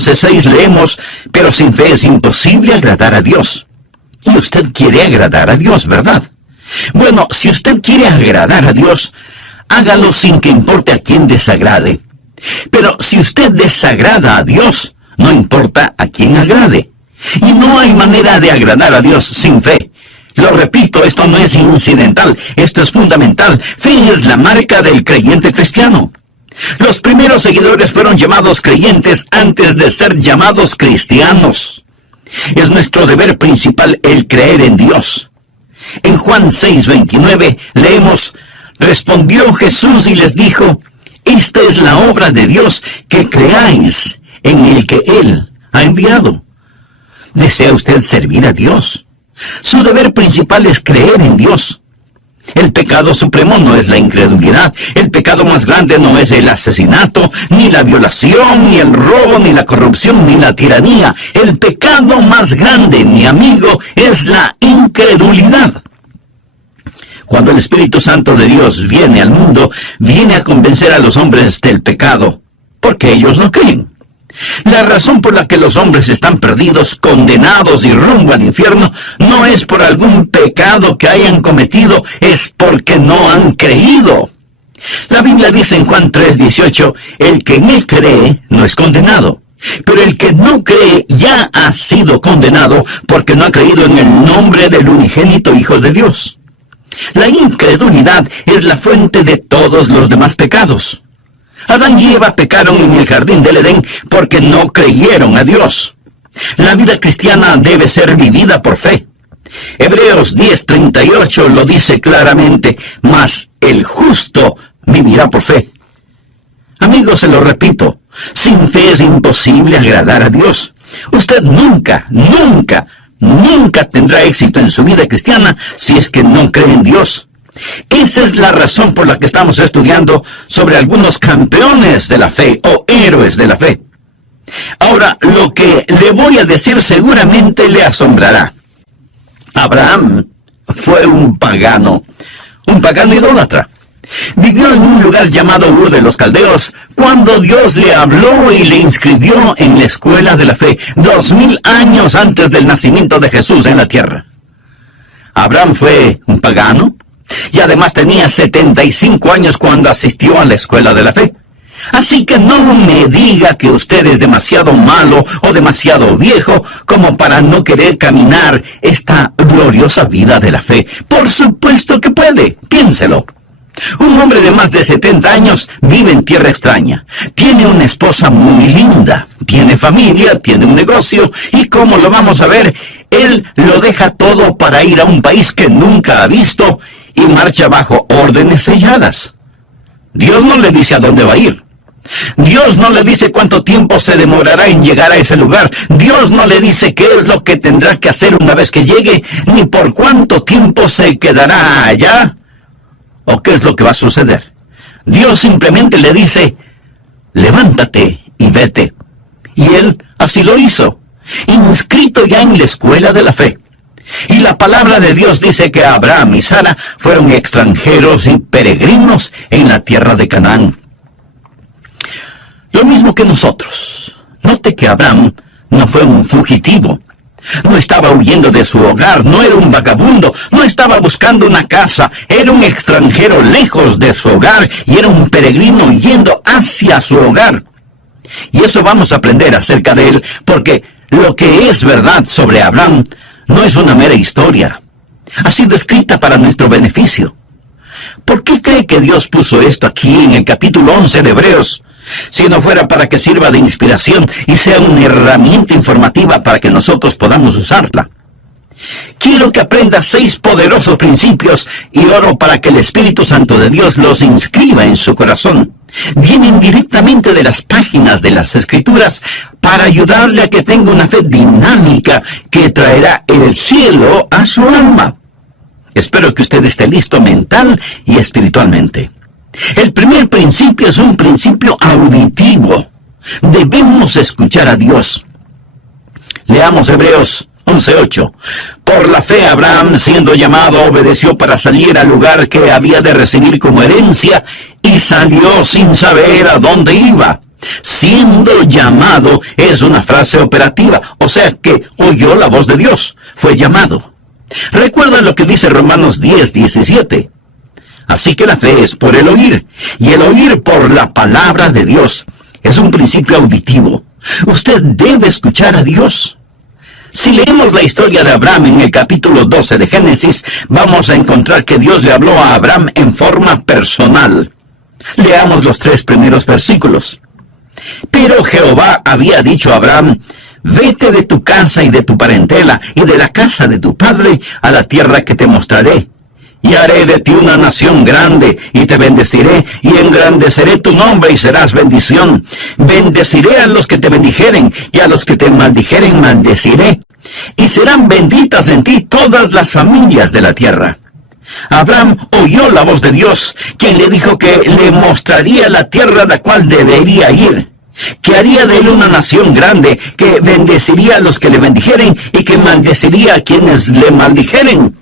11:6 leemos: pero sin fe es imposible agradar a Dios. Y usted quiere agradar a Dios, ¿verdad? Bueno, si usted quiere agradar a Dios, hágalo sin que importe a quién desagrade. Pero si usted desagrada a Dios, no importa a quién agrade. Y no hay manera de agradar a Dios sin fe. Lo repito, esto no es incidental, esto es fundamental. Fe es la marca del creyente cristiano. Los primeros seguidores fueron llamados creyentes antes de ser llamados cristianos. Es nuestro deber principal el creer en Dios. En Juan 6:29 leemos: respondió Jesús y les dijo: esta es la obra de Dios, que creáis en el que Él ha enviado. ¿Desea usted servir a Dios? Su deber principal es creer en Dios. El pecado supremo no es la incredulidad. El pecado más grande no es el asesinato, ni la violación, ni el robo, ni la corrupción, ni la tiranía. El pecado más grande, mi amigo, es la incredulidad. Cuando el Espíritu Santo de Dios viene al mundo, viene a convencer a los hombres del pecado, porque ellos no creen. La razón por la que los hombres están perdidos, condenados y rumbo al infierno, no es por algún pecado que hayan cometido, es porque no han creído. La Biblia dice en Juan 3:18, el que en él cree no es condenado, pero el que no cree ya ha sido condenado porque no ha creído en el nombre del unigénito Hijo de Dios. La incredulidad es la fuente de todos los demás pecados. Adán y Eva pecaron en el jardín del Edén porque no creyeron a Dios. La vida cristiana debe ser vivida por fe. Hebreos 10:38 lo dice claramente: mas el justo vivirá por fe. Amigos, se lo repito, sin fe es imposible agradar a Dios. Usted nunca tendrá éxito en su vida cristiana si es que no cree en Dios. Esa es la razón por la que estamos estudiando sobre algunos campeones de la fe o héroes de la fe. Ahora, lo que le voy a decir seguramente le asombrará. Abraham fue un pagano idólatra. Vivió en un lugar llamado Ur de los Caldeos cuando Dios le habló y le inscribió en la escuela de la fe, 2000 años antes del nacimiento de Jesús en la tierra. Abraham fue un pagano y además tenía 75 años cuando asistió a la escuela de la fe. Así que no me diga que usted es demasiado malo o demasiado viejo como para no querer caminar esta gloriosa vida de la fe. Por supuesto que puede, piénselo. Un hombre de más de 70 años vive en tierra extraña. Tiene una esposa muy linda, tiene familia, tiene un negocio, y como lo vamos a ver, él lo deja todo para ir a un país que nunca ha visto y marcha bajo órdenes selladas. Dios no le dice a dónde va a ir. Dios no le dice cuánto tiempo se demorará en llegar a ese lugar. Dios no le dice qué es lo que tendrá que hacer una vez que llegue, ni por cuánto tiempo se quedará allá, o qué es lo que va a suceder. Dios simplemente le dice: levántate y vete. Y él así lo hizo, inscrito ya en la escuela de la fe. Y la palabra de Dios dice que Abraham y Sara fueron extranjeros y peregrinos en la tierra de Canaán. Lo mismo que nosotros. Note que Abraham no fue un fugitivo. No estaba huyendo de su hogar, no era un vagabundo, no estaba buscando una casa, era un extranjero lejos de su hogar y era un peregrino yendo hacia su hogar. Y eso vamos a aprender acerca de él, porque lo que es verdad sobre Abraham no es una mera historia. Ha sido escrita para nuestro beneficio. ¿Por qué cree que Dios puso esto aquí en el capítulo 11 de Hebreos? Si no fuera para que sirva de inspiración y sea una herramienta informativa para que nosotros podamos usarla. Quiero que aprenda 6 poderosos principios y oro para que el Espíritu Santo de Dios los inscriba en su corazón. Vienen directamente de las páginas de las Escrituras para ayudarle a que tenga una fe dinámica que traerá el cielo a su alma. Espero que usted esté listo mental y espiritualmente. El primer principio es un principio auditivo. Debemos escuchar a Dios. Leamos Hebreos 11:8. Por la fe Abraham, siendo llamado, obedeció para salir al lugar que había de recibir como herencia, y salió sin saber a dónde iba. Siendo llamado es una frase operativa, o sea que oyó la voz de Dios, fue llamado. Recuerda lo que dice Romanos 10:17. Así que la fe es por el oír, y el oír por la palabra de Dios. Es un principio auditivo. Usted debe escuchar a Dios. Si leemos la historia de Abraham en el capítulo 12 de Génesis, vamos a encontrar que Dios le habló a Abraham en forma personal. Leamos los 3 primeros versículos. Pero Jehová había dicho a Abraham: vete de tu casa y de tu parentela y de la casa de tu padre a la tierra que te mostraré. Y haré de ti una nación grande, y te bendeciré, y engrandeceré tu nombre, y serás bendición. Bendeciré a los que te bendijeren, y a los que te maldijeren maldeciré. Y serán benditas en ti todas las familias de la tierra. Abraham oyó la voz de Dios, quien le dijo que le mostraría la tierra a la cual debería ir, que haría de él una nación grande, que bendeciría a los que le bendijeren, y que maldeciría a quienes le maldijeren.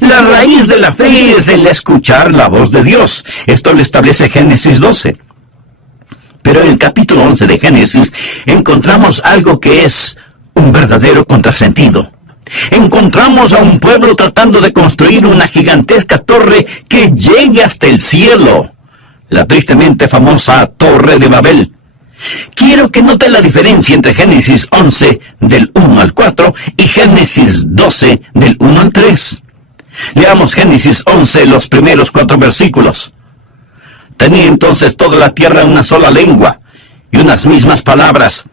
La raíz de la fe es el escuchar la voz de Dios. Esto lo establece Génesis 12. Pero en el capítulo 11 de Génesis encontramos algo que es un verdadero contrasentido. Encontramos a un pueblo tratando de construir una gigantesca torre que llegue hasta el cielo. La tristemente famosa Torre de Babel. Quiero que note la diferencia entre Génesis 11 del 1 al 4 y Génesis 12 del 1 al 3. Leamos Génesis 11, los primeros 4 versículos. Tenía entonces toda la tierra una sola lengua y unas mismas palabras.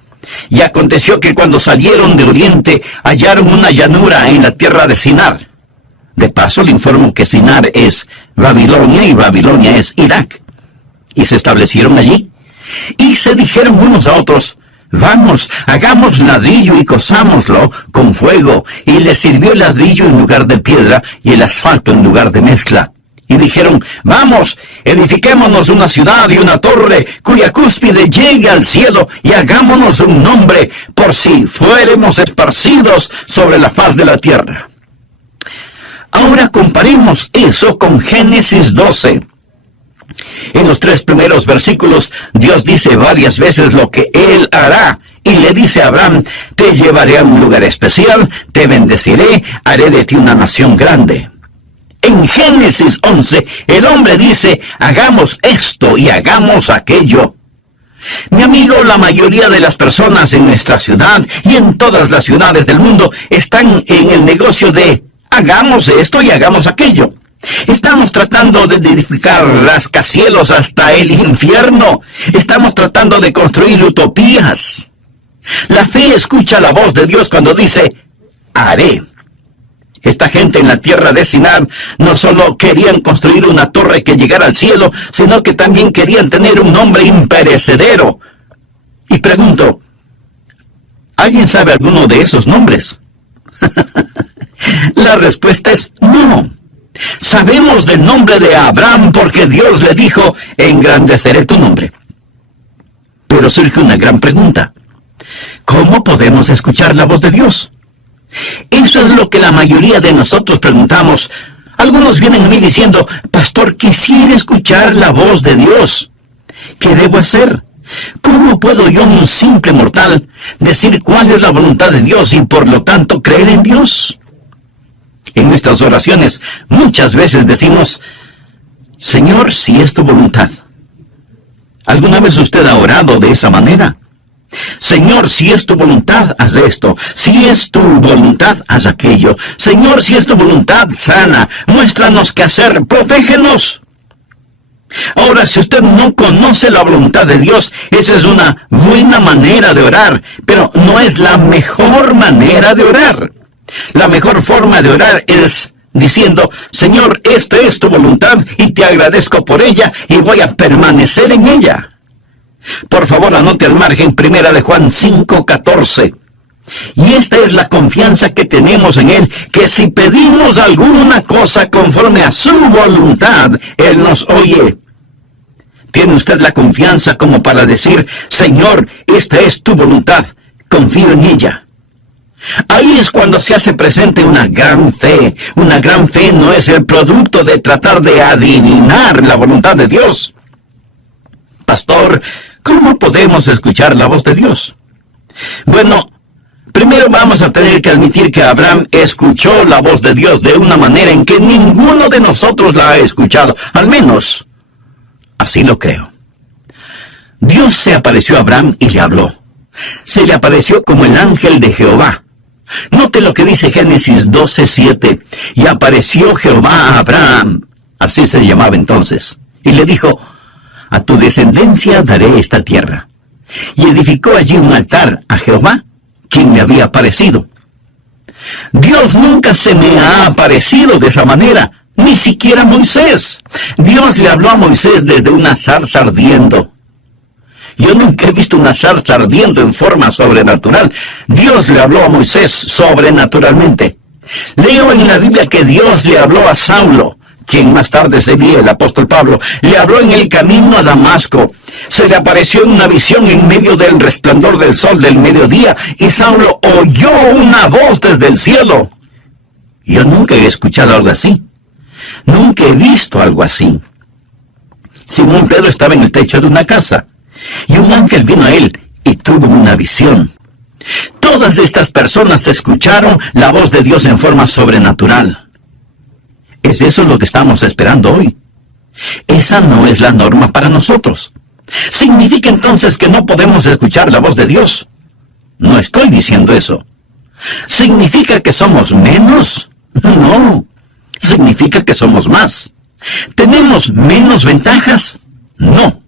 Y aconteció que cuando salieron de oriente hallaron una llanura en la tierra de Sinar. De paso le informo que Sinar es Babilonia y Babilonia es Irak. Y se establecieron allí. Y se dijeron unos a otros: vamos, hagamos ladrillo y cozámoslo con fuego. Y les sirvió el ladrillo en lugar de piedra y el asfalto en lugar de mezcla. Y dijeron: vamos, edifiquémonos una ciudad y una torre cuya cúspide llegue al cielo, y hagámonos un nombre, por si fuéremos esparcidos sobre la faz de la tierra. Ahora comparemos eso con Génesis 12. En los 3 primeros versículos, Dios dice varias veces lo que Él hará, y le dice a Abraham: te llevaré a un lugar especial, te bendeciré, haré de ti una nación grande. En Génesis 11, el hombre dice: hagamos esto y hagamos aquello. Mi amigo, la mayoría de las personas en nuestra ciudad y en todas las ciudades del mundo están en el negocio de hagamos esto y hagamos aquello. Estamos tratando de edificar rascacielos hasta el infierno. Estamos tratando de construir utopías. La fe escucha la voz de Dios cuando dice: haré. Esta gente en la tierra de Sinar no solo querían construir una torre que llegara al cielo, sino que también querían tener un nombre imperecedero. Y pregunto, ¿alguien sabe alguno de esos nombres? La respuesta es no. Sabemos del nombre de Abraham porque Dios le dijo: engrandeceré tu nombre. Pero surge una gran pregunta: ¿cómo podemos escuchar la voz de Dios? Eso es lo que la mayoría de nosotros preguntamos. Algunos vienen a mí diciendo: pastor, quisiera escuchar la voz de Dios. ¿Qué debo hacer? ¿Cómo puedo yo, un simple mortal, decir cuál es la voluntad de Dios y por lo tanto creer en Dios? En nuestras oraciones muchas veces decimos: Señor, si es tu voluntad. ¿Alguna vez usted ha orado de esa manera? Señor, si es tu voluntad, haz esto. Si es tu voluntad, haz aquello. Señor, si es tu voluntad, sana. Muéstranos qué hacer. Protégenos. Ahora, si usted no conoce la voluntad de Dios, esa es una buena manera de orar, pero no es la mejor manera de orar. La mejor forma de orar es diciendo: Señor, esta es tu voluntad y te agradezco por ella y voy a permanecer en ella. Por favor, anote al margen 1 de Juan 5:14. Y esta es la confianza que tenemos en Él, que si pedimos alguna cosa conforme a su voluntad, Él nos oye. ¿Tiene usted la confianza como para decir: Señor, esta es tu voluntad, confío en ella? Ahí es cuando se hace presente una gran fe. Una gran fe no es el producto de tratar de adivinar la voluntad de Dios. Pastor, ¿Cómo podemos escuchar la voz de Dios? Bueno, primero vamos a tener que admitir que Abraham escuchó la voz de Dios de una manera en que ninguno de nosotros la ha escuchado. Al menos, así lo creo. Dios se apareció a Abraham y le habló. Se le apareció como el ángel de Jehová. Note lo que dice Génesis 12:7. Y apareció Jehová a Abraham, así se llamaba entonces, y le dijo: a tu descendencia daré esta tierra. Y edificó allí un altar a Jehová, quien le había aparecido. Dios nunca se me ha aparecido de esa manera, ni siquiera Moisés. Dios le habló a Moisés desde una zarza ardiendo. Yo nunca he visto una zarza ardiendo en forma sobrenatural. Dios le habló a Moisés sobrenaturalmente. Leo en la Biblia que Dios le habló a Saulo, quien más tarde sería el apóstol Pablo. Le habló en el camino a Damasco. Se le apareció en una visión en medio del resplandor del sol del mediodía, y Saulo oyó una voz desde el cielo. Yo nunca he escuchado algo así. Nunca he visto algo así. Simón Pedro estaba en el techo de una casa, y un ángel vino a él y tuvo una visión. Todas estas personas escucharon la voz de Dios en forma sobrenatural. ¿Es eso lo que estamos esperando hoy? Esa no es la norma para nosotros. ¿Significa entonces que no podemos escuchar la voz de Dios? No estoy diciendo eso. ¿Significa que somos menos? No. Significa que somos más. ¿Tenemos menos ventajas? No.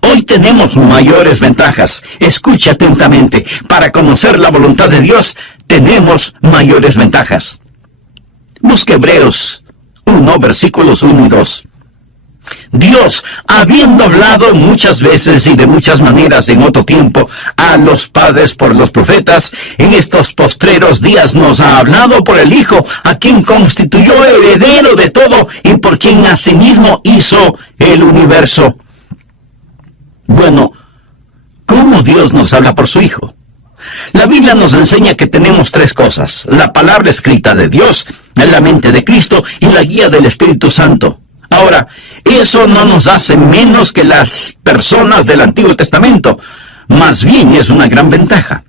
Hoy tenemos mayores ventajas. Escuche atentamente. Para conocer la voluntad de Dios, tenemos mayores ventajas. Busque Hebreos 1, versículos 1 y 2. Dios, habiendo hablado muchas veces y de muchas maneras en otro tiempo a los padres por los profetas, en estos postreros días nos ha hablado por el Hijo, a quien constituyó heredero de todo y por quien asimismo hizo el universo. Bueno, ¿cómo Dios nos habla por su Hijo? La Biblia nos enseña que tenemos tres cosas: la palabra escrita de Dios, la mente de Cristo y la guía del Espíritu Santo. Ahora, eso no nos hace menos que las personas del Antiguo Testamento. Más bien es una gran ventaja.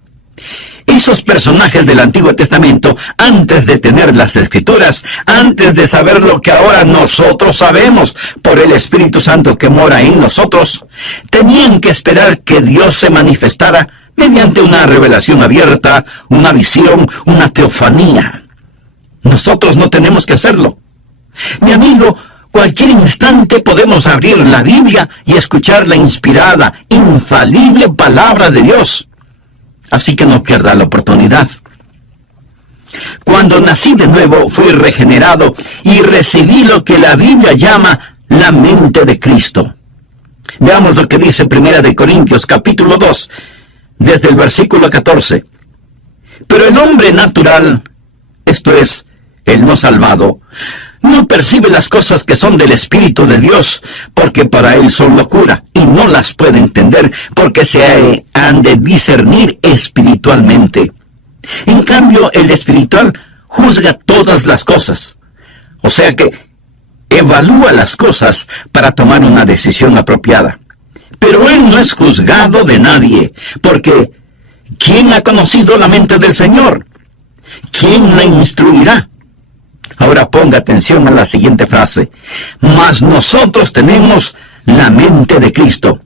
Esos personajes del Antiguo Testamento, antes de tener las Escrituras, antes de saber lo que ahora nosotros sabemos por el Espíritu Santo que mora en nosotros, tenían que esperar que Dios se manifestara mediante una revelación abierta, una visión, una teofanía. Nosotros no tenemos que hacerlo. Mi amigo, cualquier instante podemos abrir la Biblia y escuchar la inspirada, infalible palabra de Dios. Así que no pierda la oportunidad. Cuando nací de nuevo, fui regenerado y recibí lo que la Biblia llama la mente de Cristo. Veamos lo que dice 1 Corintios capítulo 2, desde el versículo 14. Pero el hombre natural, esto es, el no salvado, no percibe las cosas que son del Espíritu de Dios, porque para él son locura, y no las puede entender, porque se han de discernir espiritualmente. En cambio, el espiritual juzga todas las cosas. O sea que evalúa las cosas para tomar una decisión apropiada. Pero él no es juzgado de nadie, porque ¿quién ha conocido la mente del Señor? ¿Quién la instruirá? Ahora ponga atención a la siguiente frase: mas nosotros tenemos la mente de Cristo.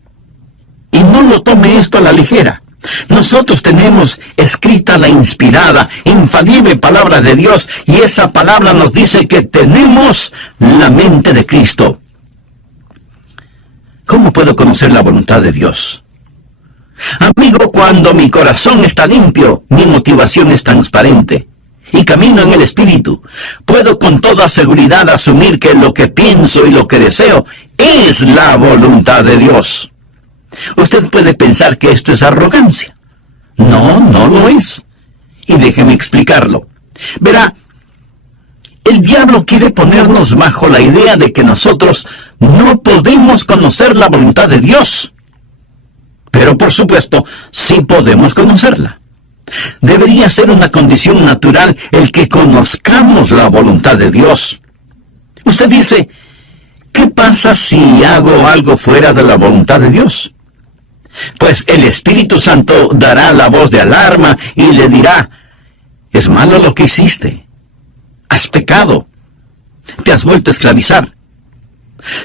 Y no lo tome esto a la ligera. Nosotros tenemos escrita la inspirada, infalible palabra de Dios, y esa palabra nos dice que tenemos la mente de Cristo. ¿Cómo puedo conocer la voluntad de Dios? Amigo, cuando mi corazón está limpio, mi motivación es transparente y camino en el Espíritu, puedo con toda seguridad asumir que lo que pienso y lo que deseo es la voluntad de Dios. Usted puede pensar que esto es arrogancia. No, no lo es. Y déjeme explicarlo. Verá, el diablo quiere ponernos bajo la idea de que nosotros no podemos conocer la voluntad de Dios. Pero por supuesto, sí podemos conocerla. Debería ser una condición natural el que conozcamos la voluntad de Dios. Usted dice, ¿qué pasa si hago algo fuera de la voluntad de Dios? Pues el Espíritu Santo dará la voz de alarma y le dirá: es malo lo que hiciste. Has pecado. Te has vuelto a esclavizar.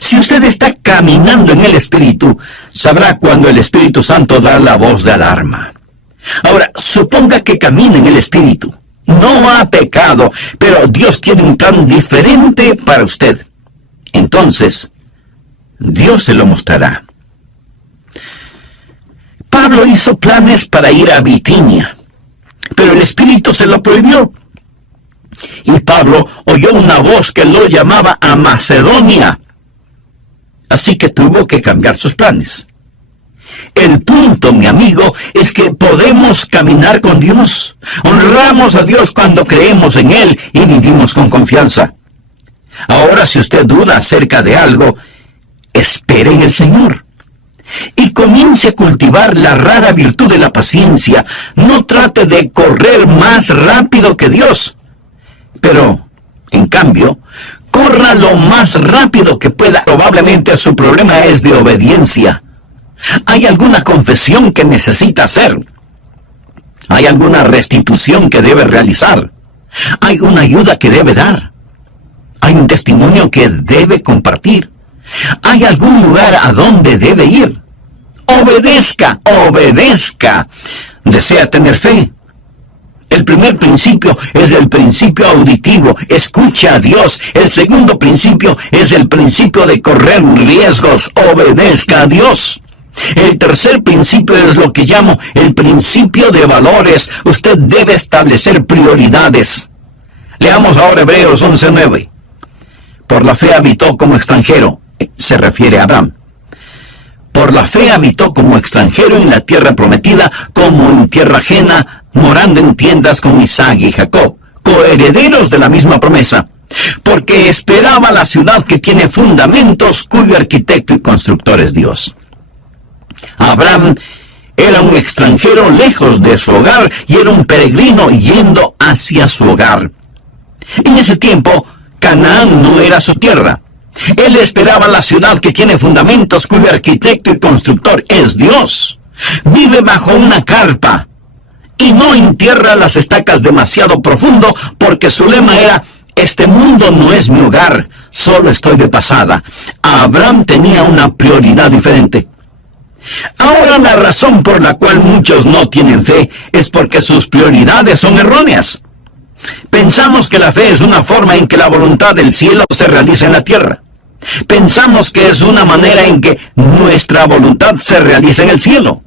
Si usted está caminando en el Espíritu, sabrá cuando el Espíritu Santo da la voz de alarma. Ahora, suponga que camina en el Espíritu. No ha pecado, pero Dios tiene un plan diferente para usted. Entonces, Dios se lo mostrará. Pablo hizo planes para ir a Bitinia, pero el Espíritu se lo prohibió. Y Pablo oyó una voz que lo llamaba a Macedonia. Así que tuvo que cambiar sus planes. El punto, mi amigo, es que podemos caminar con Dios. Honramos a Dios cuando creemos en Él y vivimos con confianza. Ahora, si usted duda acerca de algo, espere en el Señor. Y comience a cultivar la rara virtud de la paciencia. No trate de correr más rápido que Dios. Pero, en cambio, corra lo más rápido que pueda. Probablemente su problema es de obediencia. ¿Hay alguna confesión que necesita hacer? ¿Hay alguna restitución que debe realizar? ¿Hay una ayuda que debe dar? ¿Hay un testimonio que debe compartir? ¿Hay algún lugar a donde debe ir? Obedezca, obedezca. ¿Desea tener fe? El primer principio es el principio auditivo. Escucha a Dios. El segundo principio es el principio de correr riesgos. Obedezca a Dios. El tercer principio es lo que llamo el principio de valores. Usted debe establecer prioridades. Leamos ahora Hebreos 11:9. Por la fe habitó como extranjero. Se refiere a Abraham. Por la fe habitó como extranjero en la tierra prometida, como en tierra ajena, morando en tiendas con Isaac y Jacob, coherederos de la misma promesa, porque esperaba la ciudad que tiene fundamentos, cuyo arquitecto y constructor es Dios. Abraham era un extranjero lejos de su hogar y era un peregrino yendo hacia su hogar. En ese tiempo, Canaán no era su tierra. Él esperaba la ciudad que tiene fundamentos, cuyo arquitecto y constructor es Dios. Vive bajo una carpa y no entierra las estacas demasiado profundo, porque su lema era: este mundo no es mi hogar, solo estoy de pasada. Abraham tenía una prioridad diferente. Ahora, la razón por la cual muchos no tienen fe es porque sus prioridades son erróneas. Pensamos que la fe es una forma en que la voluntad del cielo se realiza en la tierra. Pensamos que es una manera en que nuestra voluntad se realiza en el cielo.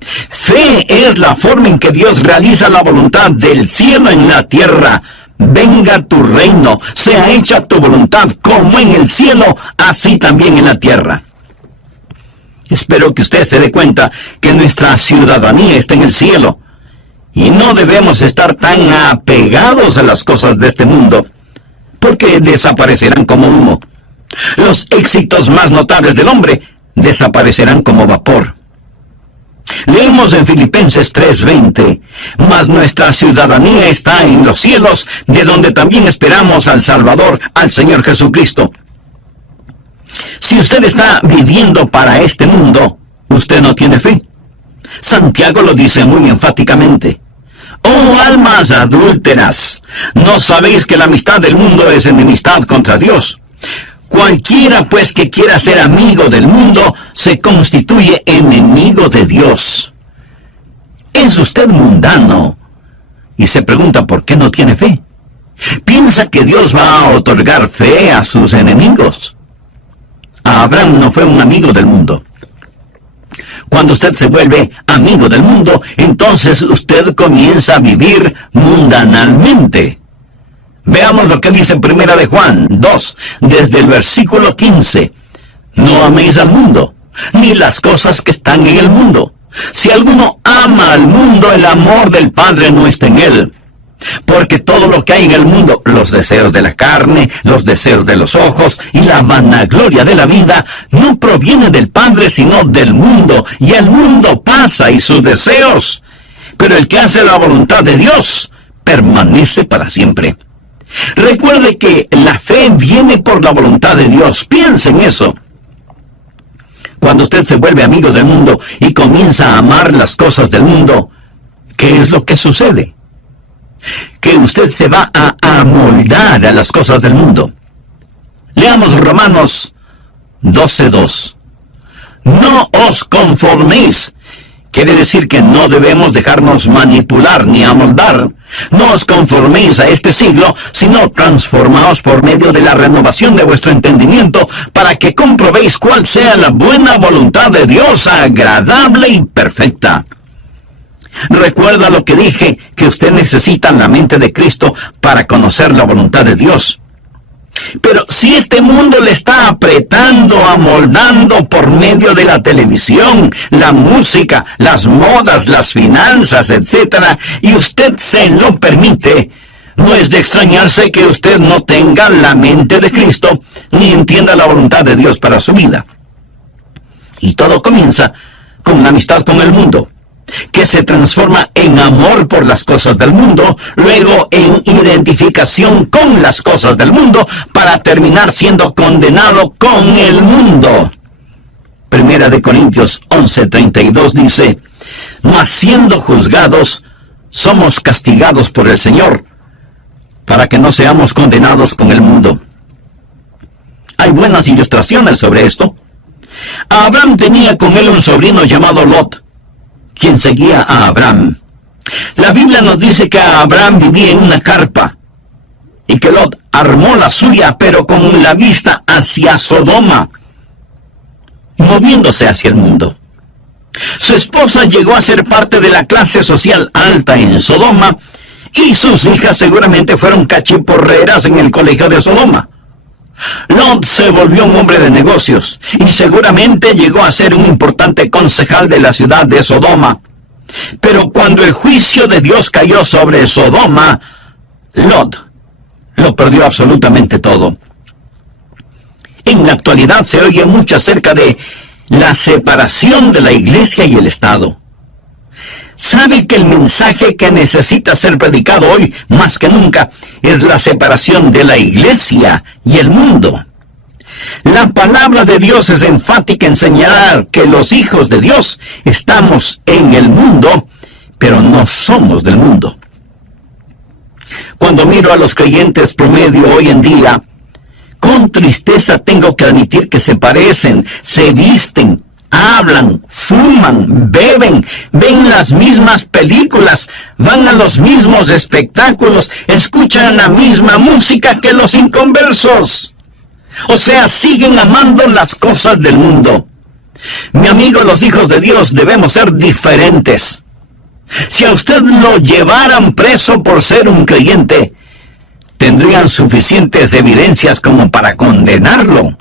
Fe es la forma en que Dios realiza la voluntad del cielo en la tierra. Venga tu reino, sea hecha tu voluntad como en el cielo, así también en la tierra. Espero que usted se dé cuenta que nuestra ciudadanía está en el cielo. Y no debemos estar tan apegados a las cosas de este mundo, porque desaparecerán como humo. Los éxitos más notables del hombre desaparecerán como vapor. Leemos en Filipenses 3:20, mas nuestra ciudadanía está en los cielos, de donde también esperamos al Salvador, al Señor Jesucristo. Si usted está viviendo para este mundo, usted no tiene fe. Santiago lo dice muy enfáticamente. Oh almas adúlteras, ¿no sabéis que la amistad del mundo es enemistad contra Dios? Cualquiera pues que quiera ser amigo del mundo se constituye enemigo de Dios. ¿Es usted mundano y se pregunta por qué no tiene fe? ¿Piensa que Dios va a otorgar fe a sus enemigos? Abraham no fue un amigo del mundo. Cuando usted se vuelve amigo del mundo, entonces usted comienza a vivir mundanalmente. Veamos lo que dice Primera de Juan 2, desde el versículo 15. No améis al mundo, ni las cosas que están en el mundo. Si alguno ama al mundo, el amor del Padre no está en él. Porque todo lo que hay en el mundo, los deseos de la carne, los deseos de los ojos y la vanagloria de la vida, no proviene del Padre, sino del mundo. Y el mundo pasa y sus deseos. Pero el que hace la voluntad de Dios permanece para siempre. Recuerde que la fe viene por la voluntad de Dios. Piense en eso. Cuando usted se vuelve amigo del mundo y comienza a amar las cosas del mundo, ¿qué es lo que sucede? Que usted se va a amoldar a las cosas del mundo. Leamos Romanos 12:2. No os conforméis. Quiere decir que no debemos dejarnos manipular ni amoldar. No os conforméis a este siglo, sino transformaos por medio de la renovación de vuestro entendimiento, para que comprobéis cuál sea la buena voluntad de Dios, agradable y perfecta. Recuerda lo que dije, que usted necesita la mente de Cristo para conocer la voluntad de Dios. Pero si este mundo le está apretando, amoldando por medio de la televisión, la música, las modas, las finanzas, etc., y usted se lo permite, no es de extrañarse que usted no tenga la mente de Cristo, ni entienda la voluntad de Dios para su vida. Y todo comienza con una amistad con el mundo, que se transforma en amor por las cosas del mundo, luego en identificación con las cosas del mundo, para terminar siendo condenado con el mundo. Primera de Corintios 11:32 dice: mas siendo juzgados, somos castigados por el Señor, para que no seamos condenados con el mundo. Hay buenas ilustraciones sobre esto. Abraham tenía con él un sobrino llamado Lot, quien seguía a Abraham. La Biblia nos dice que Abraham vivía en una carpa y que Lot armó la suya, pero con la vista hacia Sodoma, moviéndose hacia el mundo. Su esposa llegó a ser parte de la clase social alta en Sodoma, y sus hijas seguramente fueron cachiporreras en el colegio de Sodoma. Lot se volvió un hombre de negocios y seguramente llegó a ser un importante concejal de la ciudad de Sodoma. Pero cuando el juicio de Dios cayó sobre Sodoma, Lot lo perdió absolutamente todo. En la actualidad se oye mucho acerca de la separación de la iglesia y el Estado. ¿Sabe que el mensaje que necesita ser predicado hoy, más que nunca, es la separación de la iglesia y el mundo? La palabra de Dios es enfática en señalar que los hijos de Dios estamos en el mundo, pero no somos del mundo. Cuando miro a los creyentes promedio hoy en día, con tristeza tengo que admitir que se parecen, se visten, hablan, fuman, beben, ven las mismas películas, van a los mismos espectáculos, escuchan la misma música que los inconversos. O sea, siguen amando las cosas del mundo. Mi amigo, los hijos de Dios debemos ser diferentes. Si a usted lo llevaran preso por ser un creyente, tendrían suficientes evidencias como para condenarlo.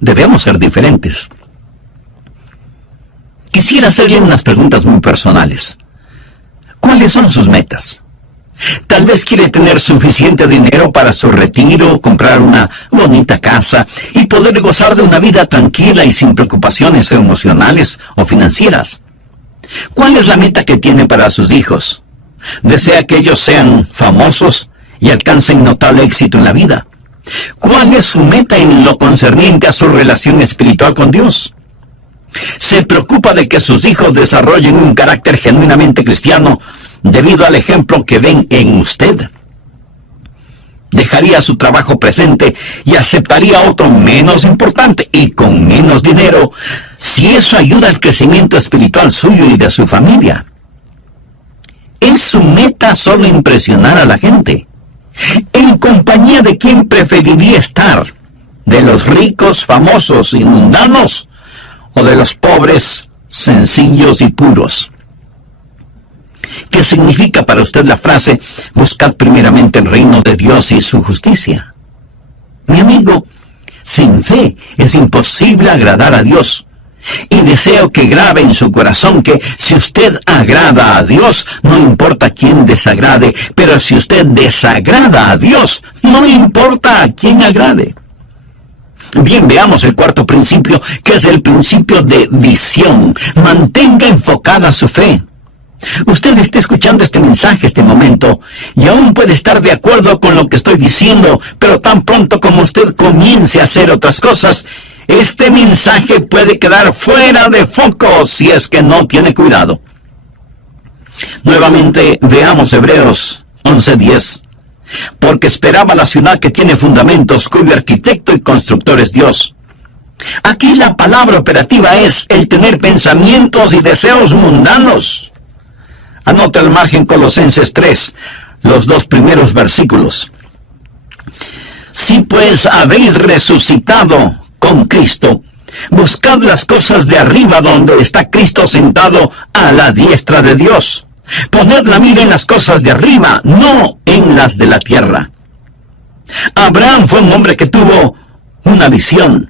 Debemos ser diferentes. Quisiera hacerle unas preguntas muy personales. ¿Cuáles son sus metas? Tal vez quiere tener suficiente dinero para su retiro, comprar una bonita casa y poder gozar de una vida tranquila y sin preocupaciones emocionales o financieras. ¿Cuál es la meta que tiene para sus hijos? ¿Desea que ellos sean famosos y alcancen notable éxito en la vida? ¿Cuál es su meta en lo concerniente a su relación espiritual con Dios? ¿Se preocupa de que sus hijos desarrollen un carácter genuinamente cristiano debido al ejemplo que ven en usted? ¿Dejaría su trabajo presente y aceptaría otro menos importante y con menos dinero si eso ayuda al crecimiento espiritual suyo y de su familia? ¿Es su meta solo impresionar a la gente? ¿En compañía de quién preferiría estar? ¿De los ricos, famosos y mundanos? ¿O de los pobres, sencillos y puros? ¿Qué significa para usted la frase, buscad primeramente el reino de Dios y su justicia? Mi amigo, sin fe es imposible agradar a Dios. Y deseo que grabe en su corazón que si usted agrada a Dios, no importa quién desagrade, pero si usted desagrada a Dios, no importa a quién agrade. Bien, veamos el cuarto principio, que es el principio de visión. Mantenga enfocada su fe. Usted está escuchando este mensaje, este momento, y aún puede estar de acuerdo con lo que estoy diciendo, pero tan pronto como usted comience a hacer otras cosas, este mensaje puede quedar fuera de foco si es que no tiene cuidado. Nuevamente veamos Hebreos 11:10. Porque esperaba la ciudad que tiene fundamentos, cuyo arquitecto y constructor es Dios. Aquí la palabra operativa es el tener pensamientos y deseos mundanos. Anota al margen Colosenses 3, los 2 primeros versículos. Si pues habéis resucitado con Cristo, buscad las cosas de arriba donde está Cristo sentado a la diestra de Dios. Poned la mira en las cosas de arriba, no en las de la tierra. Abraham fue un hombre que tuvo una visión,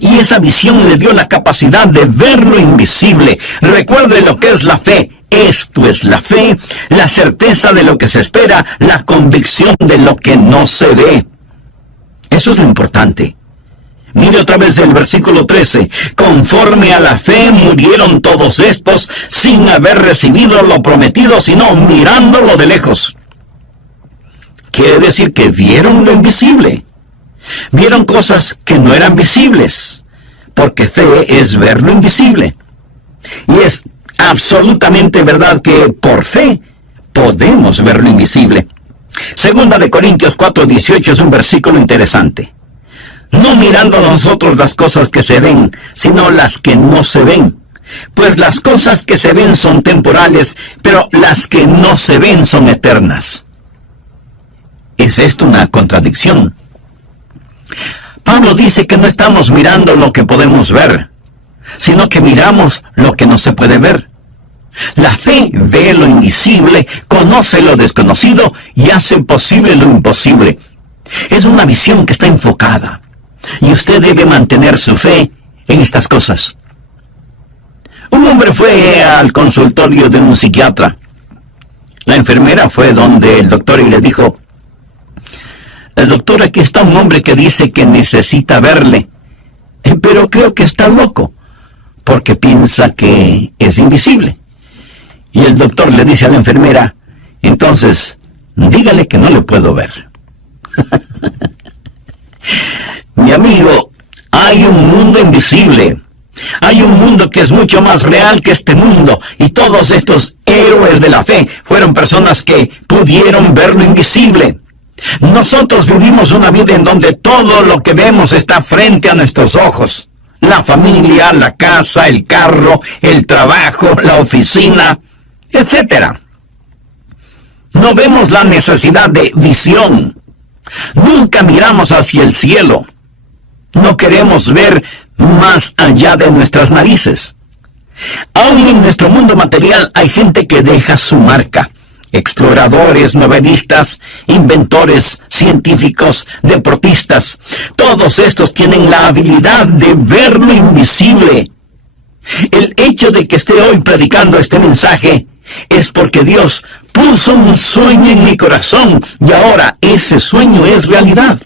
y esa visión le dio la capacidad de ver lo invisible. Recuerde lo que es la fe. Es pues la fe, la certeza de lo que se espera, la convicción de lo que no se ve. Eso es lo importante. Mire otra vez el versículo 13. Conforme a la fe murieron todos estos sin haber recibido lo prometido, sino mirándolo de lejos. Quiere decir que vieron lo invisible. Vieron cosas que no eran visibles, porque fe es ver lo invisible. Y es absolutamente verdad que por fe podemos ver lo invisible. Segunda de Corintios 4:18 es un versículo interesante. No mirando nosotros las cosas que se ven, sino las que no se ven. Pues las cosas que se ven son temporales, pero las que no se ven son eternas. ¿Es esto una contradicción? Pablo dice que no estamos mirando lo que podemos ver, sino que miramos lo que no se puede ver. La fe ve lo invisible, conoce lo desconocido y hace posible lo imposible. Es una visión que está enfocada. Y usted debe mantener su fe en estas cosas. Un hombre fue al consultorio de un psiquiatra. La enfermera fue donde el doctor y le dijo: doctor, aquí está un hombre que dice que necesita verle, pero creo que está loco, porque piensa que es invisible. Y el doctor le dice a la enfermera: entonces, dígale que no le puedo ver. Mi amigo, hay un mundo invisible. Hay un mundo que es mucho más real que este mundo. Y todos estos héroes de la fe fueron personas que pudieron ver lo invisible. Nosotros vivimos una vida en donde todo lo que vemos está frente a nuestros ojos. La familia, la casa, el carro, el trabajo, la oficina, etc. No vemos la necesidad de visión. Nunca miramos hacia el cielo. No queremos ver más allá de nuestras narices. Aún en nuestro mundo material hay gente que deja su marca. Exploradores, novelistas, inventores, científicos, deportistas. Todos estos tienen la habilidad de ver lo invisible. El hecho de que esté hoy predicando este mensaje es porque Dios puso un sueño en mi corazón y ahora ese sueño es realidad.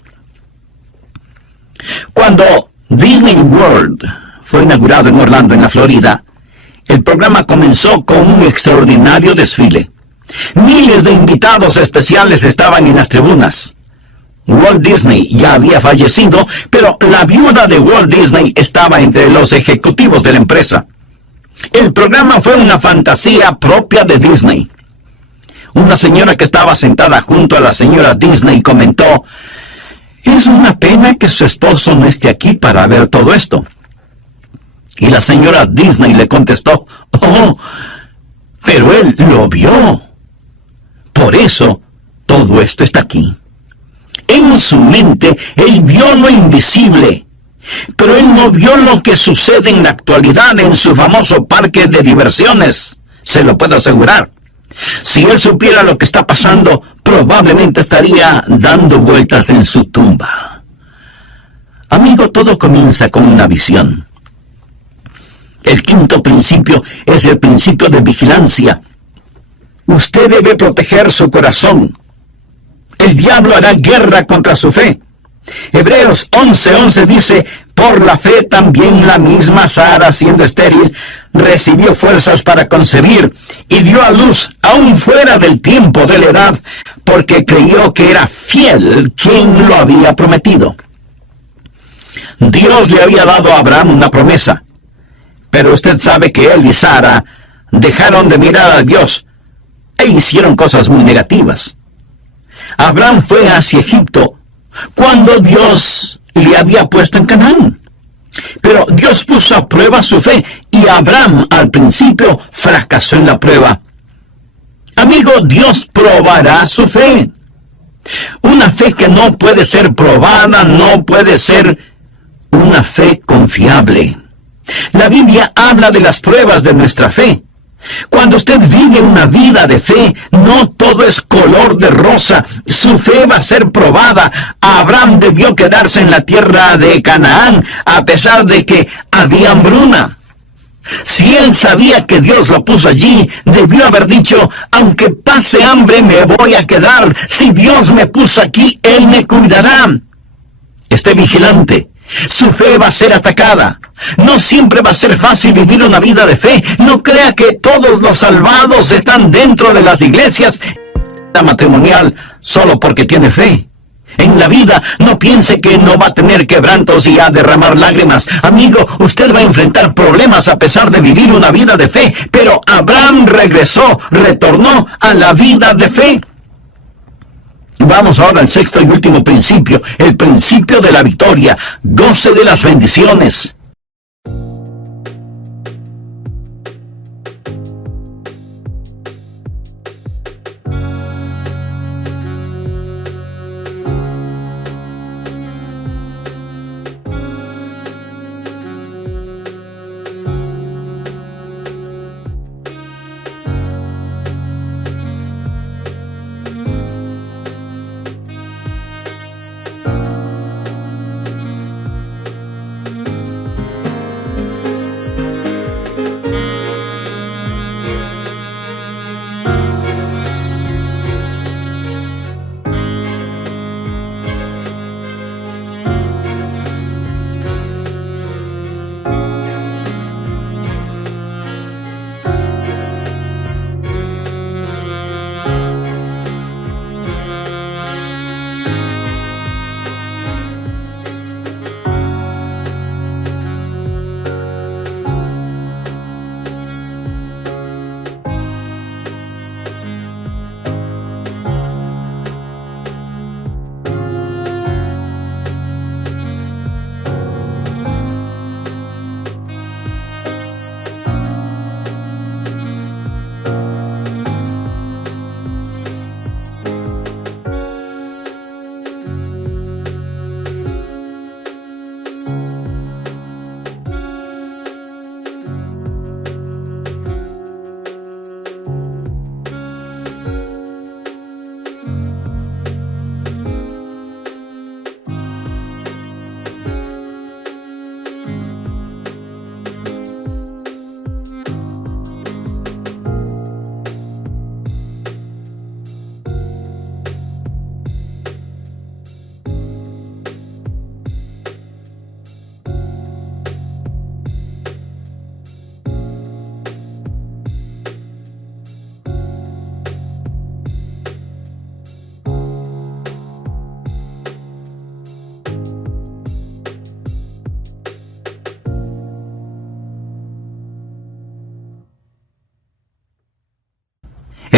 Cuando Disney World fue inaugurado en Orlando, en la Florida, el programa comenzó con un extraordinario desfile. Miles de invitados especiales estaban en las tribunas. Walt Disney ya había fallecido, pero la viuda de Walt Disney estaba entre los ejecutivos de la empresa. El programa fue una fantasía propia de Disney. Una señora que estaba sentada junto a la señora Disney comentó: es una pena que su esposo no esté aquí para ver todo esto. Y la señora Disney le contestó: oh, pero él lo vio. Por eso, todo esto está aquí. En su mente, él vio lo invisible, pero él no vio lo que sucede en la actualidad en su famoso parque de diversiones. Se lo puedo asegurar. Si él supiera lo que está pasando, probablemente estaría dando vueltas en su tumba. Amigo, todo comienza con una visión. El quinto principio es el principio de vigilancia. Usted debe proteger su corazón. El diablo hará guerra contra su fe. Hebreos 11:11 dice: por la fe también la misma Sara, siendo estéril, recibió fuerzas para concebir y dio a luz aún fuera del tiempo de la edad, porque creyó que era fiel quien lo había prometido. Dios le había dado a Abraham una promesa, pero usted sabe que él y Sara dejaron de mirar a Dios e hicieron cosas muy negativas. Abraham fue hacia Egipto cuando Dios le había puesto en Canaán. Pero Dios puso a prueba su fe y Abraham al principio fracasó en la prueba. Amigo, Dios probará su fe. Una fe que no puede ser probada no puede ser una fe confiable. La Biblia habla de las pruebas de nuestra fe. Cuando usted vive una vida de fe, no todo es color de rosa. Su fe va a ser probada. Abraham debió quedarse en la tierra de Canaán, a pesar de que había hambruna. Si él sabía que Dios lo puso allí, debió haber dicho, aunque pase hambre me voy a quedar. Si Dios me puso aquí, Él me cuidará. Esté vigilante. Su fe va a ser atacada. No siempre va a ser fácil vivir una vida de fe. No crea que todos los salvados están dentro de las iglesias matrimonial solo porque tiene fe. En la vida no piense que no va a tener quebrantos y a derramar lágrimas. Amigo, usted va a enfrentar problemas a pesar de vivir una vida de fe. Pero Abraham retornó a la vida de fe. Vamos ahora al sexto y último principio, el principio de la victoria. Goce de las bendiciones.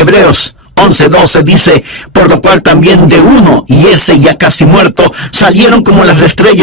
Hebreos 11:12 dice, por lo cual también de uno, y ese ya casi muerto, salieron como las estrellas